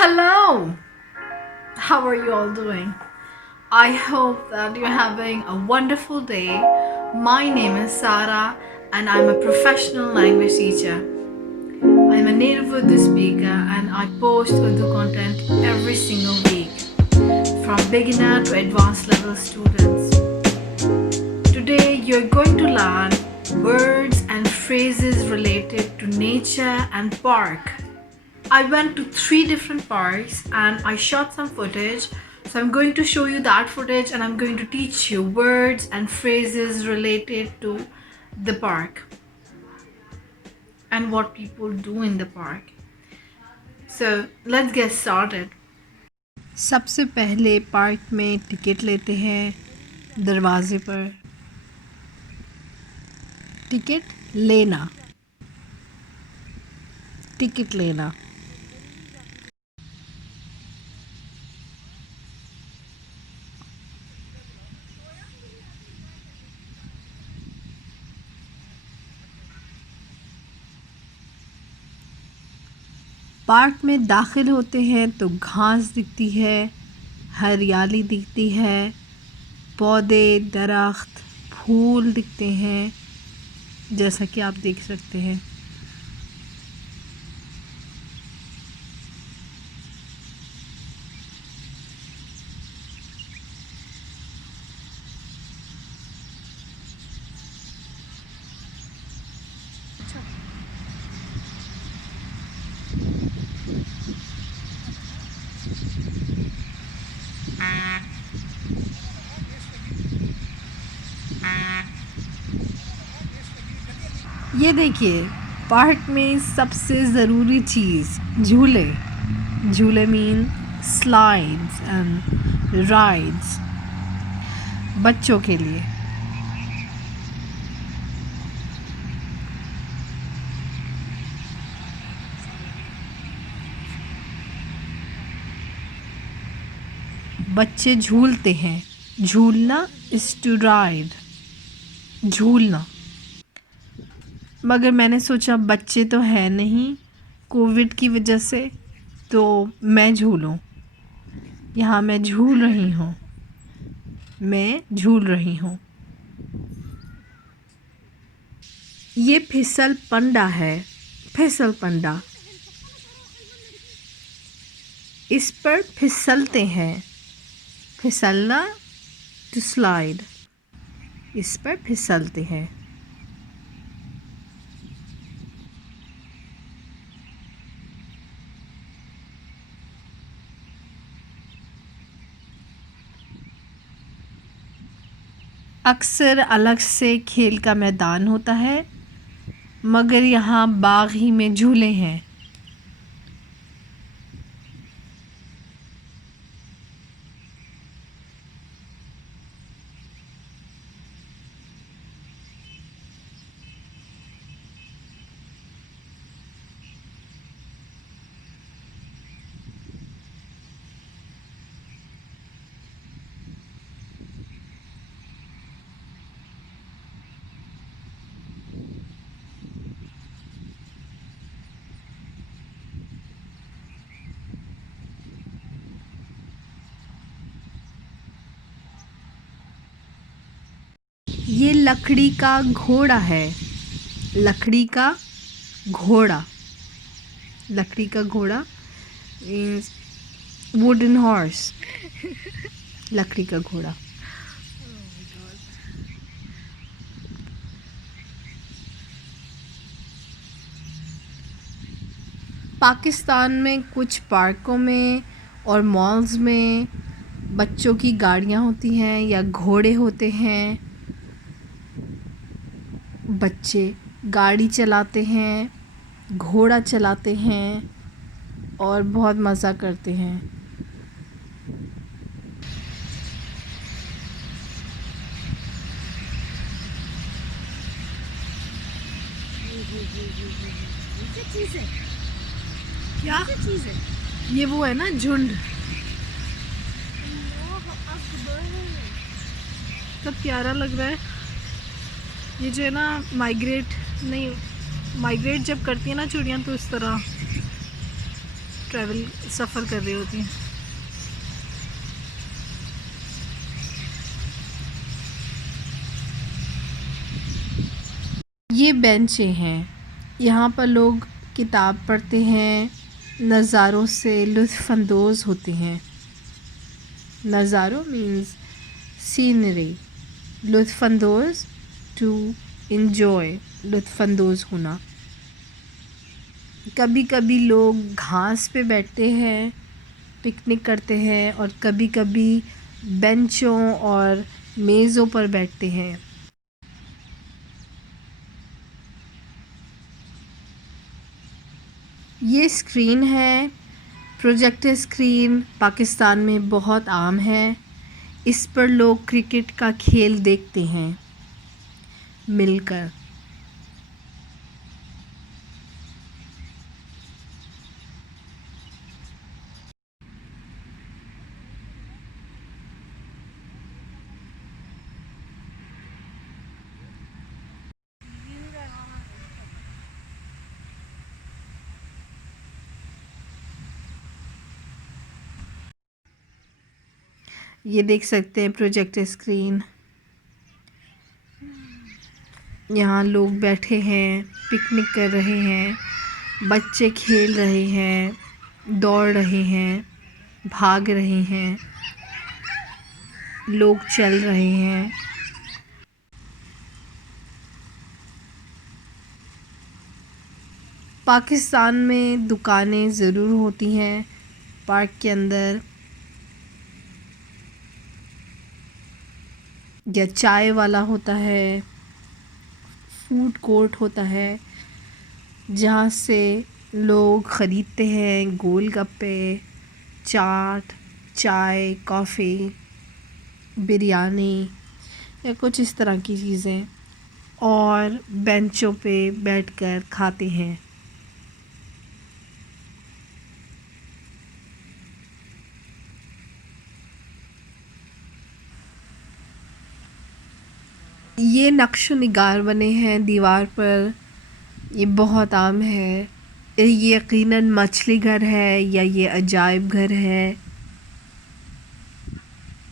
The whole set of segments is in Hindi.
Hello! How are you all doing? I hope that you're having a wonderful day. My name is Sarah and I'm a professional language teacher. I'm a native Urdu speaker and I post Urdu content every single week from beginner to advanced level students. Today you're going to learn words and phrases related to nature and park. I went to 3 different parks and I shot some footage. So I'm going to show you that footage and I'm going to teach you words and phrases related to the park and what people do in the park. So let's get started. सबसे पहले पार्क में टिकट लेते हैं दरवाजे पर। टिकट लेना, टिकट लेना। पार्क में दाखिल होते हैं तो घास दिखती है, हरियाली दिखती है, पौधे, दरख्त, फूल दिखते हैं, जैसा कि आप देख सकते हैं। ये देखिए, पार्क में सबसे ज़रूरी चीज़ झूले। झूले मीन स्लाइड्स एंड राइड्स बच्चों के लिए। बच्चे झूलते हैं। झूलना इज़ टू राइड, झूलना। मगर मैंने सोचा बच्चे तो हैं नहीं कोविड की वजह से, तो मैं झूलूं। यहाँ मैं झूल रही हूँ, मैं झूल रही हूँ। ये फिसल पंडा है, फिसल पंडा। इस पर फिसलते हैं, फिसलना टू स्लाइड। इस पर फिसलते हैं। अक्सर अलग से खेल का मैदान होता है, मगर यहाँ बाग ही में झूले हैं। ये लकड़ी का घोड़ा है, लकड़ी का घोड़ा। लकड़ी का घोड़ा मीन्स वुडन हॉर्स, लकड़ी का घोड़ा। पाकिस्तान में कुछ पार्कों में और मॉल्स में बच्चों की गाड़ियाँ होती हैं या घोड़े होते हैं। बच्चे गाड़ी चलाते हैं, घोड़ा चलाते हैं और बहुत मज़ा करते हैं। क्या चीज़ है? ये वो है ना झुंड। सब प्यारा लग रहा है। ये जो है ना माइग्रेट जब करती है ना चिड़ियाँ, तो इस तरह सफ़र कर रही होती हैं। ये बेंचें हैं, यहाँ पर लोग किताब पढ़ते हैं, नज़ारों से लुत्फ़अंदोज़ होते हैं। नज़ारों मीन्स सीनरी, लुत्फ़अंदोज़ टू इंजॉय, लुत्फ़अंदोज़ होना। कभी कभी लोग घास पे बैठते हैं, पिकनिक करते हैं, और कभी कभी बेंचों और मेज़ों पर बैठते हैं। ये स्क्रीन है, प्रोजेक्टर स्क्रीन पाकिस्तान में बहुत आम है। इस पर लोग क्रिकेट का खेल देखते हैं मिलकर। ये देख सकते हैं प्रोजेक्टर स्क्रीन। यहाँ लोग बैठे हैं, पिकनिक कर रहे हैं, बच्चे खेल रहे हैं, दौड़ रहे हैं, भाग रहे हैं, लोग चल रहे हैं। पाकिस्तान में दुकानें ज़रूर होती हैं पार्क के अंदर, या चाय वाला होता है, फूड कोर्ट होता है जहाँ से लोग ख़रीदते हैं गोलगप्पे, चाट, चाय, कॉफ़ी, बिरयानी या कुछ इस तरह की चीज़ें, और बेंचों पे बैठकर खाते हैं। ये नक्श निगार बने हैं दीवार पर, ये बहुत आम है। ये यकीनन मछली घर है या ये अजायब घर है।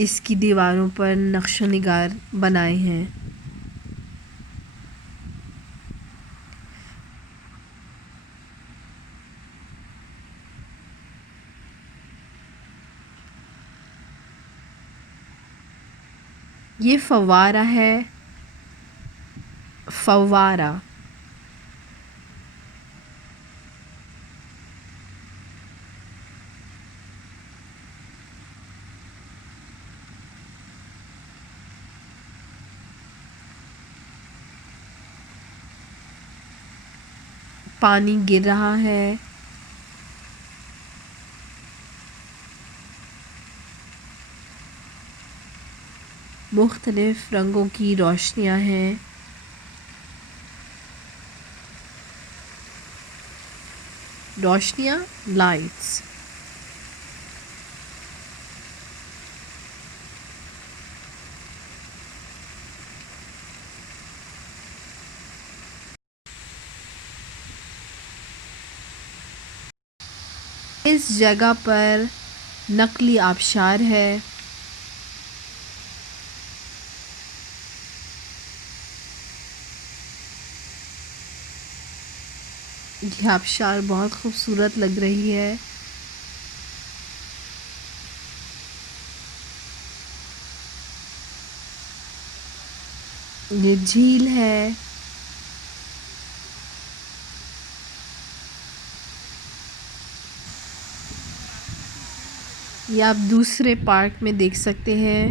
इसकी दीवारों पर नक्श निगार बनाए हैं। ये फव्वारा है, फव्वारा। पानी गिर रहा है। मुख्तलिफ रंगों की रोशनियां हैं। रोशनियां, लाइट्स। इस जगह पर नकली आबशार है। ये आबशार बहुत खूबसूरत लग रही है। ये झील है। ये आप दूसरे पार्क में देख सकते हैं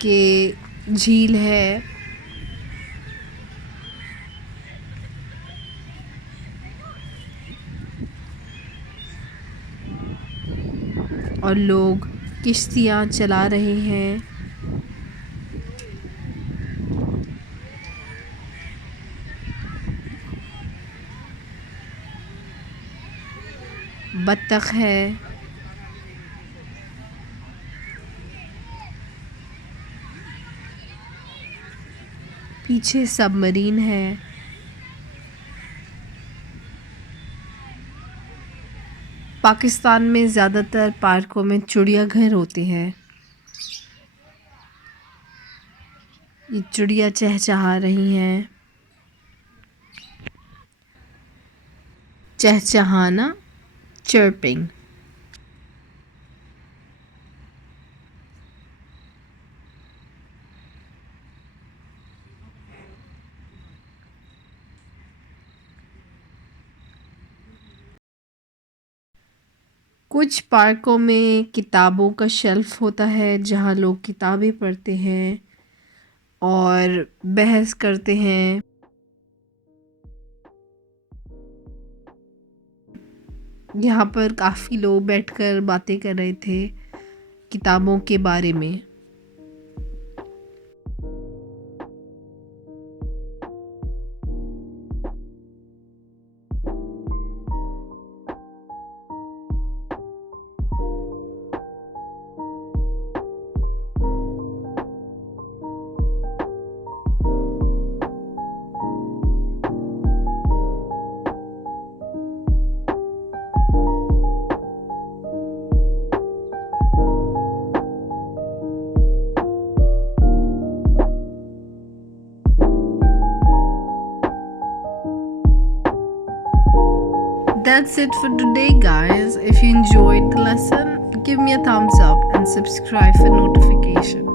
कि झील है। और लोग किश्तियाँ चला रहे हैं। बत्तख है। पीछे सबमरीन है। पाकिस्तान में ज़्यादातर पार्कों में चिड़ियाघर होते हैं। ये चिड़िया चहचहा रही हैं। चहचहाना, chirping। कुछ पार्कों में किताबों का शेल्फ होता है जहाँ लोग किताबें पढ़ते हैं और बहस करते हैं। यहाँ पर काफ़ी लोग बैठकर बातें कर रहे थे किताबों के बारे में। That's it for today, guys. If you enjoyed the lesson, give me a thumbs up and subscribe for notification.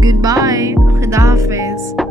Goodbye. Khuda Hafiz.